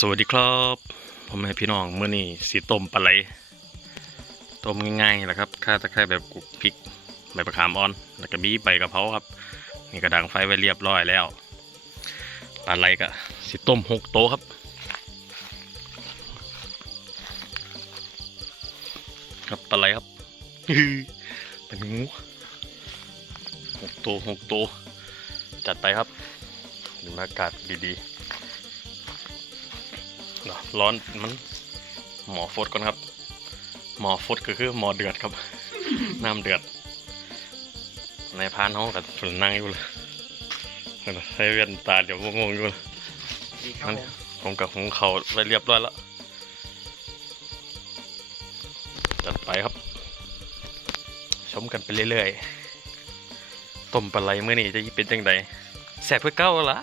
สวัสดีครับผมให้พี่น้องเมื่อนี้สีต้มปลาไหลต้มง่ายๆแหละครับข้าตะไคร้แบบกุกพริกใบมะขามอ่อน แล้วก็มีใบกระเพราครับนี่กระดังไฟไว้เรียบร้อยแล้วปลาไหลก็สีต้มหกโตครับครับปลาไหลครับเป็นงูหกตัวหกตัวจัดไปครับบรรยากาศดีๆ ร้อนมันหมอฟดก่อนครับ หมอฟดก็คือหมอเดือดครับ น้ำเดือด ในพานห้องกับฝนนั่งอยู่เลยนั่นน่ะให้เวียนตาเดี๋ยวงงๆอยู่เลยดีครับผมผมกับของเขาไปเรียบร้อยแล้วจัดไปครับ ชมกันไปเรื่อยๆ ต้มปลาไหลเมื่อนี้จะเป็นจังไดแสบเพื่อเก้าละ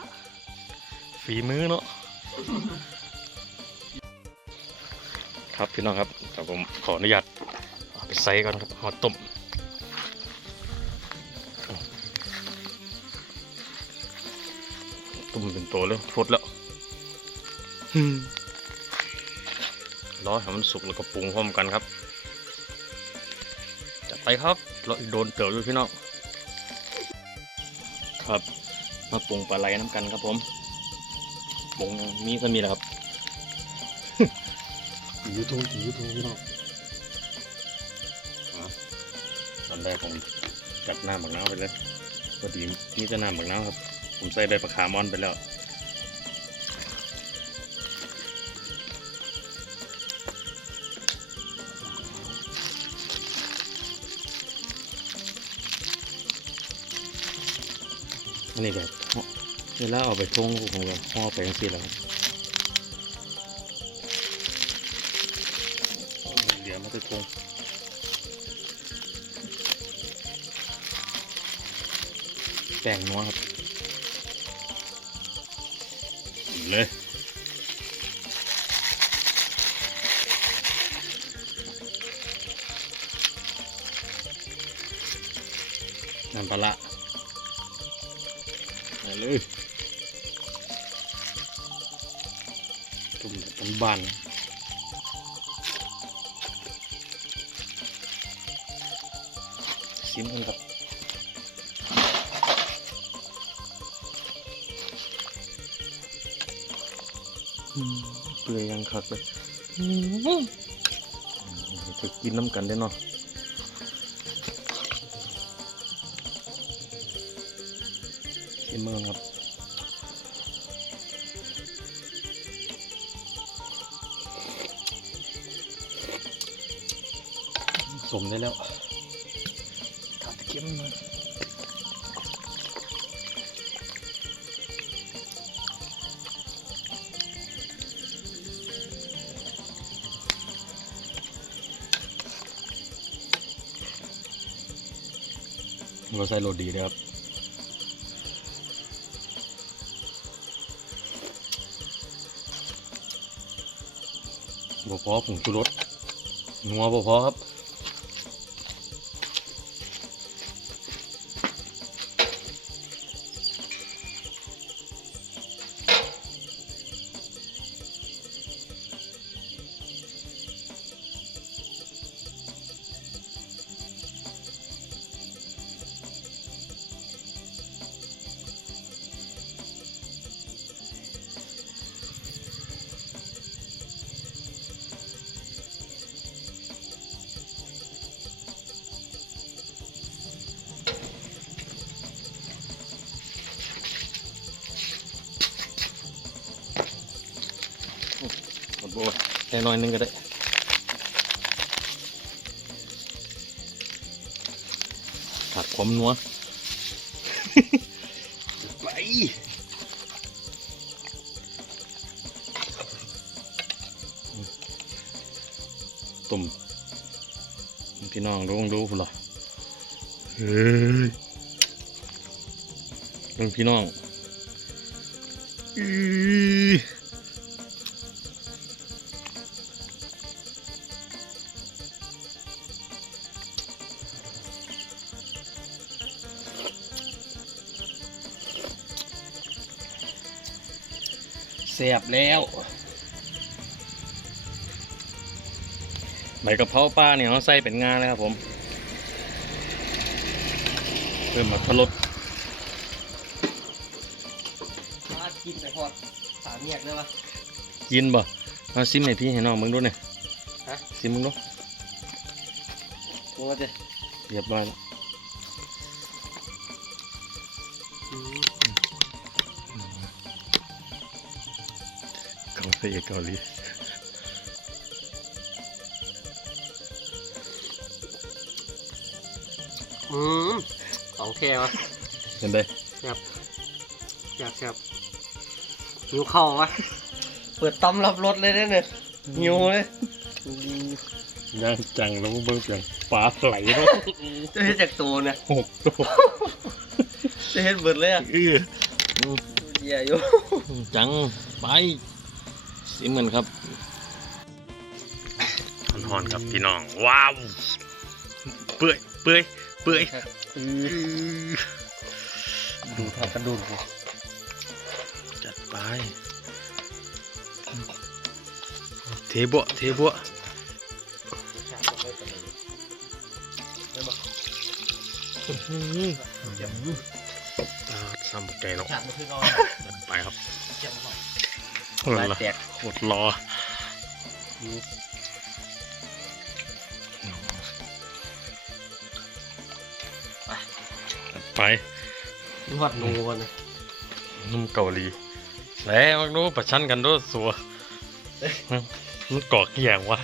ฝีมือเนาะ ครับพี่น้องครับแต่ผมขออนุญาตเอาไปใส่ก่อนครับมาต้มต้มเป็นตัวแล้วฟดแล้วรอให้มันสุกแล้วก็ปรุงพร้อมกันครับจัดไปครับเราโดนเตี๋ยวอยู่พี่น้องครับมาปรุงปลาไหลน้ำกันครับผมปรุงมีก็มีแหละครับ ยูทูบยูทูบพี่น้องตอนแรกผมจัดน้ำหมักน้ำไปเลยพอดีนี่จะหน้ำหมักน้ำครับ ผมใส่ใบประคามอนไปแล้วนนี้แบบเวลาเอาไปทงผมก็ห่อไปอย่างนี้นแล้ว แป้งนัวครับเลยน้ำปลาละไปเลยตุ่มแบบบ้านๆซิมกันครับ คักเลยอืมจะกินน้ำกันได้เนาะชิมเมืองครับสมได้แล้วขาดตะเกียบหน่ เราใส่โรดีเลยครับบ่พอผงชูรสนัวบ่พอครับ ค่น้อยนึงก็ได้ผัดความนัวไปตุ่มพี่น้องดูดูพุ่นละเฮ้ยเบิ่งพี่น้องอื้อ สียบแล้วใบกะเพราป้าเนี่ยเขาใส่เป็นงานเลยครับผม เพิ่มมาทรสมากินไปพอสามแยกเลยวะกินบ่มาซิมให้พี่ให้น้องมึงดูหน่อยฮะซิมมึงดูดูมาเจเรียบร้อยแล้ว เกาหลีเกาหลีอืมของแค่วะเห็นได้แซ่บแซ่บหิวเข้าวะเปิดต้อมรับรถเลยเนี่ยเนี่ยหิวเลยย่างจังแล้วมึงเบิ่งเปลี่ยนฟ้าไหลเนาะจะเห็นจากตัวเนี่ยหกตัวจะเห็นเบิดเลยอะเอื้อเหี้ยอยู่จังไป ซิมกันครับหอนๆครับพี่น้อง ว้าว เปื่อยเปื่อยเปื่อยดูทำกระดูกกูจัดไป เทบัวเทบัวตาซ้ำใจเนาะฉากมันคือนอนจัดไปครับ ลายละแตกอดรอจัดไปนวดนูกันเลยนุ่มเกาหลีแล้วมักดูประชันกันด้วยสัวมันกอกเกี่ยงวะ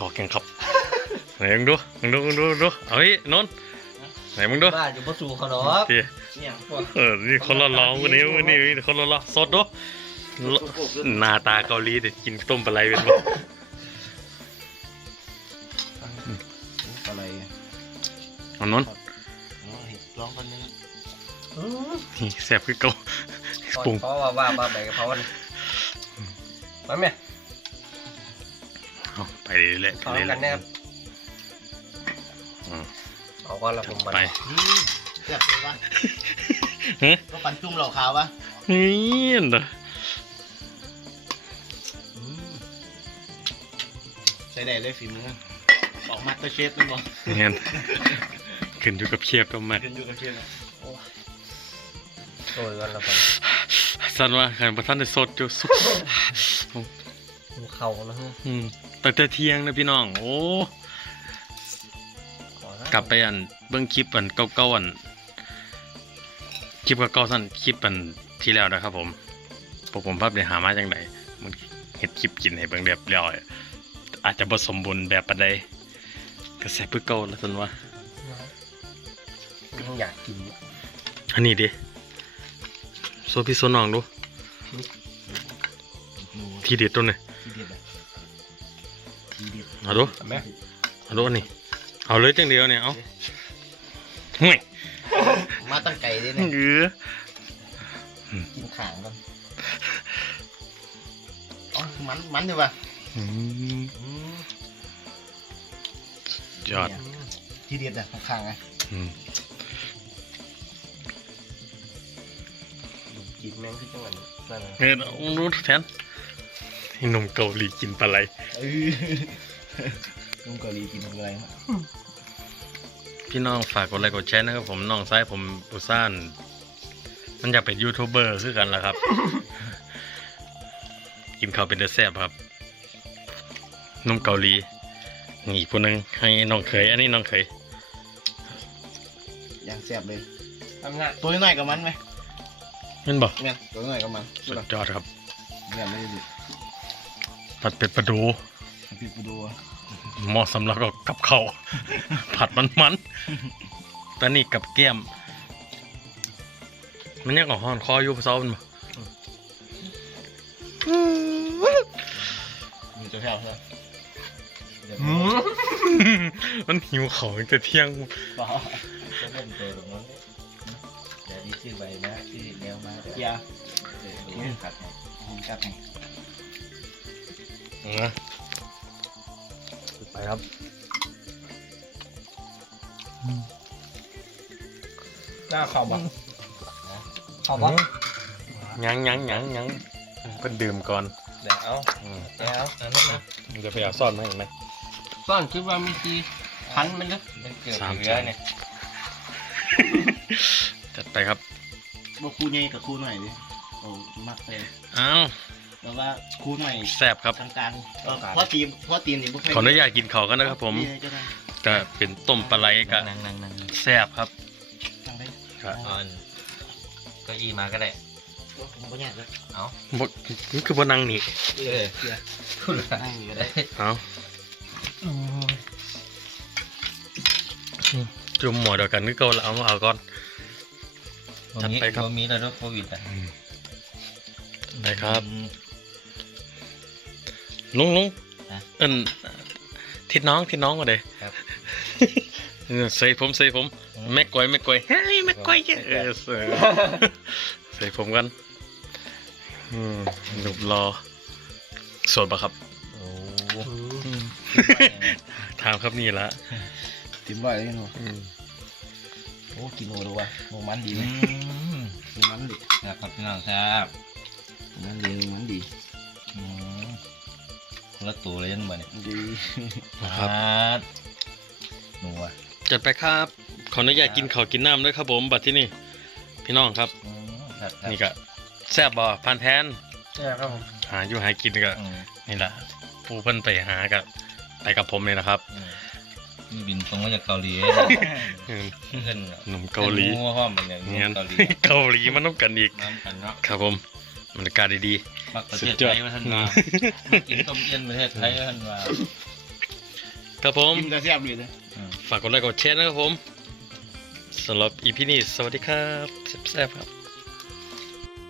กอกแข่งครับไหนมึงดูมึงดูมึงดูมึงดูเอาอีนนท์ไหนมึงดูบ้าอยู่บ่สู่เขาดอกเดี๋ยวเนี่ยพวกเออนี่คนละล้อวันนี้วันนี้คนละล้อสดดู หน้าตาเกาหลีแต่กินต้มปลาไหลเป็นบ่อะไรอะเอานนท์อ๋อเห็ดร้องคนนึงนี่แซ่บคือเก่าปรุงเพราะว่าว่าว่าใบกะเพราเนี่ยมาแม่เอาไปเรื่อยๆเอาไปกัเรื่นอยแน่ครับอืมเอาก่อนละผมๆมันไปอยากเป็นวะเฮ้ยก็ปั่นจุ่มเหล่าขาววะนี่นะ ช้ได้เลยฝีมือออกมาสเตอร์เชฟเป็นบ่เงี้ยขึ้นอยู่กับเชียบกับมันขึ้นอยู่กับเชฟนะโดยกันละผมสันว่าขันประทันได้สดอยู่สุกดูเข่านะฮะอืมตั้งแต่เที่ยงนะพี่น้อง โอ้ขอนะกลับไปอันเบื้องคลิปอันเก่าๆอันคลิปเก่าๆสั้นคลิปอันที่แล้วนะครับผมพวกผมภาพได้หามาจังไดมันเห็ดคลิปกินให้เบิ่งเรียบร้อย อาจจะบ่สมบูรณ์แบบปานใดกระแสเพื่อเก่าแล้วสันว่ายังอยากกินอันนี้ดิโซพี่โซน้องดูหนูทีเด็ดตัวนี้ทีเด็ดอะทีเด็ดเอาดูแม่เอาดูอันนี้เอาเลยจังเดียวเนี่ยเอาห่วยมาตั้งไก่เลยเนี่ยเงือกินขางกันอ๋อมันมันดีว่ะ อืมอืมยอดทีเด็ดอะขางๆไงอืมกินแม่งคือจังหวะนี้นั่นน่ะเออเอารู้แทนให้หนุ่มเกาหลีกินปลาไหลเออนุ่มเกาหลีกินอะไรฮะพี่น้องฝากกดไลค์กดแชร์นะครับผมน้องซ้ายผมอุซ่าน มันอยากเป็นยูทูบเบอร์คือกันล่ะครับ กินข้าวเป็นเดอะแซบครับห นุ่มเกาหลีนี่อีกคนนึงให้น้องเขยอันนี้น้องเขยย่างแซ่บเลยทำหน้าตัวน้อยกับมันไหมเห็นบอกเนี่ยตัวน้อยกับมันสุดยอดครับเนี่ยไม่ได้ดิผัดเป็ดปลาดูปิดกูดูอะเหมาะสำหรับกับข้าวผัดมันมันๆแต่นี่กับแก้ม มันยังออกหอนคออยู่พะเซามันบ่มีตัวแถวใช่ ไหมเดี๋ยวมันหิวเขาตั้งแต่เที่ยงต่อจะเล่นตัวตรงนั้นเดี๋ยวนี้ชื่อใบนะชื่อแนวมาเดี๋ยวเกียร์เดี๋ยวดูขัดให้ผมจับให้นะไปครับหน้าเข่าบ่เข่าบ่ยังยังยังยังเพิ่นดื่มก่อนเเดี๋ยวเอาอืมเดี๋ยวเอาอันนั้นนะมันจะไปเอาซ่อนมาเห็นไหม ซ่อนคิดว่ามีทีพันมันนะเป็นเกลือสามเกลือเนี่ยจัดไปครับบอกคู่ใหญ่กับคู่หน่อยดิโอ้มักเลยอ้าวแต่ว่าคู่หน่อยแซ่บครับทางการเพราะตีมเพราะตีนนี่บ่เคยขออนุญาตกินข้าวกันนะครับ ผมนี่ก็ได้ก็เป็นต้มปลาไหลกับนั่งนั่งนั่งแซ่บครับทางได้ครับออนเก็อีมาก็ได้ผมบ่ยากเลยเอาบ่นี่คือบนังนี่เออพูดละนั่งอยู่ก็ได้เอา จุ่มหมอเดียวกันนึกเก่าแล้วเอามาเอาก่อน จัดไปครับ มีแล้วด้วยโควิดอะไปครับลุงลุงฮะเอินทิดน้องทิดน้องมาเลยครับเออใส่ผมใส่ผมแม่กวยแม่กวยเฮ้ยแม่กวยเยอะเออใส่ใส่ผมกันอืมหนุบรอสดปะครับโอ้ ถามครับนี่ละติมบ่อยเลยเนาะอืมโอ้กินโอ้ดูว่ะโอ้มันดีอืไหมมมันดีครับพี่น้องครับมันดีมันดีอืมคนละตัวเลยยันบ่เนี่ยดีนะครับบหนูอะจัดไปครับขออนุญาตกินข้าวกินน้ำด้วยครับผมบัดที่นี่ พี่น้องครับอืมครับครับนี่ก็แซ่บบ่พันแทนใช่ครับผมหาอยู่หากินก็อืมนี่แหละผู้เพิ่นไปหากับ ไปกับผมเลยนะครับอืมนี่บินตรงมาจากเกาหลีอืมเพื่อนหนุ่มเกาหลีหมูห้อมมันอย่างเนี่ยเกาหลีเกาหลีมันต้องกันอีกน้ำกันเนาะครับผมบรรยากาศดีมักประเทศสุดยอไทดยว่าท่านว่ามากินต้มเย็นประเทศไทยว่าท่านว่าๆครับผมกินกระเทียมดีเลยอืมฝากกดไลค์กดแชร์นะครับผมสำหรับอีพีนี้สวัสดีครับแซ่บๆครับ